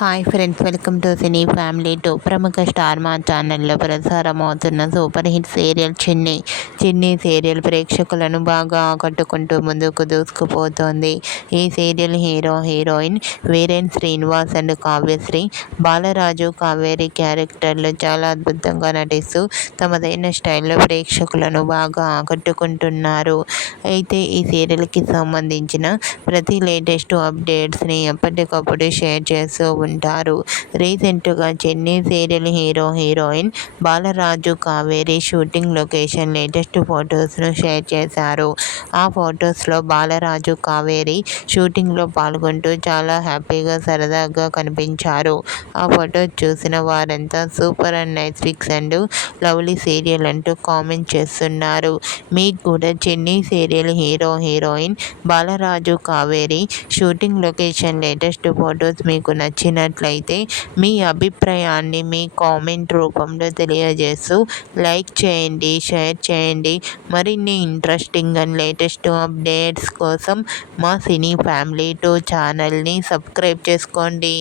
Hi friends, welcome to cine family two. ప్రముఖ star మా ఛానల్లో ప్రసారమవుతున్న సూపర్ హిట్ సీరియల్ చిన్ని సీరియల్ ప్రేక్షకులను బాగా ఆకట్టుకుంటూ ముందుకు దూసుకుపోతోంది. ఈ serial heroine Viren Srinivas and Kavyasri Balaraju Kaveri క్యారెక్టర్లు చాలా అద్భుతంగా నటిస్తూ తమదైన స్టైల్లో ప్రేక్షకులను బాగా ఆకట్టుకుంటున్నారు. అయితే ఈ సీరియల్కి సంబంధించిన ప్రతి లేటెస్ట్ అప్డేట్స్ని ఎప్పటికప్పుడు షేర్ చేస్తూ ఉంటారు. రీసెంట్గా Chennai serial heroine Balaraju Kaveri shooting location latest ఫొటోస్ను షేర్ చేశారు. ఆ ఫొటోస్లో బాలరాజు కావేరి షూటింగ్లో పాల్గొంటూ చాలా హ్యాపీగా సరదాగా కనిపించారు. ఆ ఫొటోస్ చూసిన వారంతా super and nice pics and lovely serial అంటూ కామెంట్ చేస్తున్నారు. మీకు కూడా Chennai serial heroine Balaraju Kaveri shooting location latest photos మీకు నచ్చినట్లయితే మీ అభిప్రాయాన్ని మీ కామెంట్ రూపంలో తెలియజేస్తూ లైక్ చేయండి, షేర్ చేయండి. మరిన్ని ఇంట్రెస్టింగ్ అండ్ లేటెస్ట్ అప్డేట్స్ కోసం మా సినీ ఫ్యామిలీ 2 ఛానల్ని సబ్స్క్రైబ్ చేసుకోండి.